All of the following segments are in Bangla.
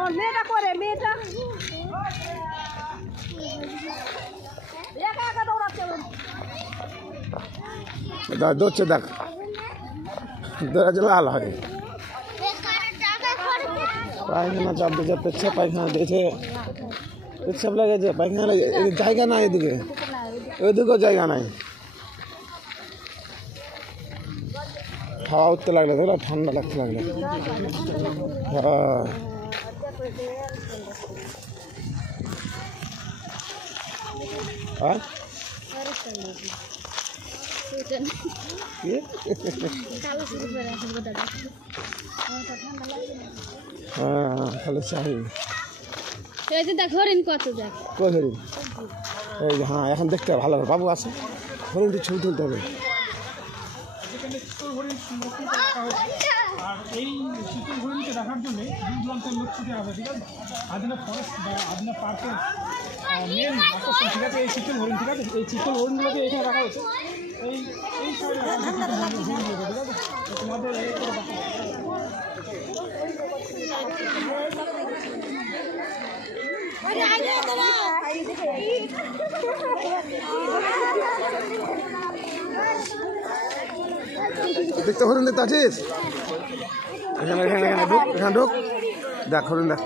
আমার মেয়েটা করে মেয়েটা একা একা দৌড়াচ্ছে দৌড়ছে দেখ দৌড়াচ্ছে লাল হয় পায়খানা চাপতে চাপ পেচ্ছাপ পায়খানা দিয়েছে পেচ্ছাপ লেগেছে পায়খানা লেগে জায়গা নাই এদিকে ওইদিকেও জায়গা নাই হাওয়া উঠতে লাগলে ধরো ঠান্ডা লাগতে লাগলে হ্যাঁ খালি চাই দেখ হরিণ কত দেখ কই হরিণ এই যে হ্যাঁ এখন দেখতে হবে ভালো বাবু আছে হরিণটি ছবি তুলতে হবে আর এই শীতল হরিণকে দেখার জন্য দূর দূরান্তের লোক ছুটে আসে ঠিক আছে আদিনা ফরেস্ট বা আদিনা পার্কের মেন আকর্ষণ ঠিক আছে এই শীতল হরিণ ঠিক আছে এই শীতল হরিণগুলোকে এখানে রাখা হয়েছে এই এই সাইডে ঠিক আছে তোমাদের এই করে দেখা দেখতে হরিণ দেখতে আছিস এখানে এখানে এখানে ঢুক এখানে ঢুক দেখ হরিণ দেখ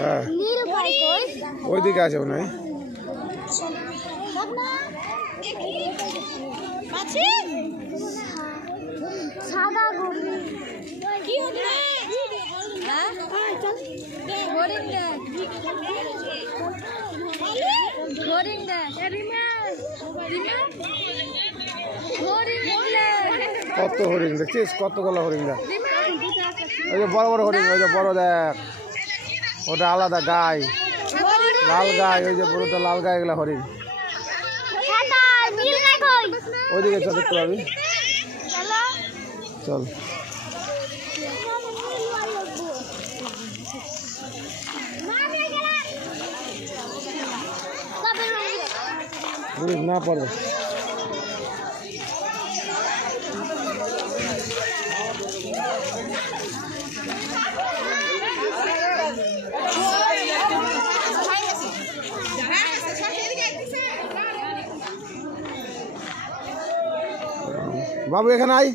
হ্যাঁ ওই দিকে আছে মনে হয় সাদা গরু কি হচ্ছে হরিণ হরিণ কত হরিণ দেখছিস কতগুলো হরিণ দেখ ওই যে বড় বড় হরিণ ওই যে বড় দেখ ওটা আলাদা গায়ে লাল গায়ে ওই যে বড়টা লাল গায়ে এগুলা হরিণ ওইদিকে চল দেখতে পাবি চল না পড়বে বাবু এখানে আই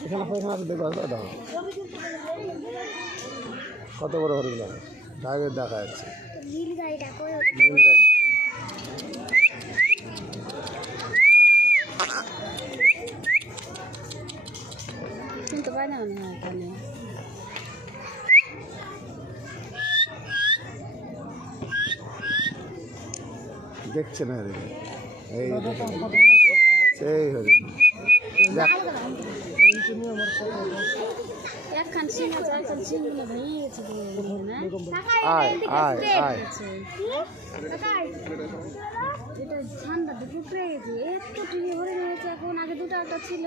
এখানে পায়খানা আছে দেখো দেখো কত বড় হরিণ লাগে গায়ে দেখা যাচ্ছে দেখছে না এই সেই হরিণ দেখ আয় আয় আয় ঠান্ডা দুপুর গেছে একটু টিভি হরিণ হয়েছে এখন আগে দুটো একটা ছিল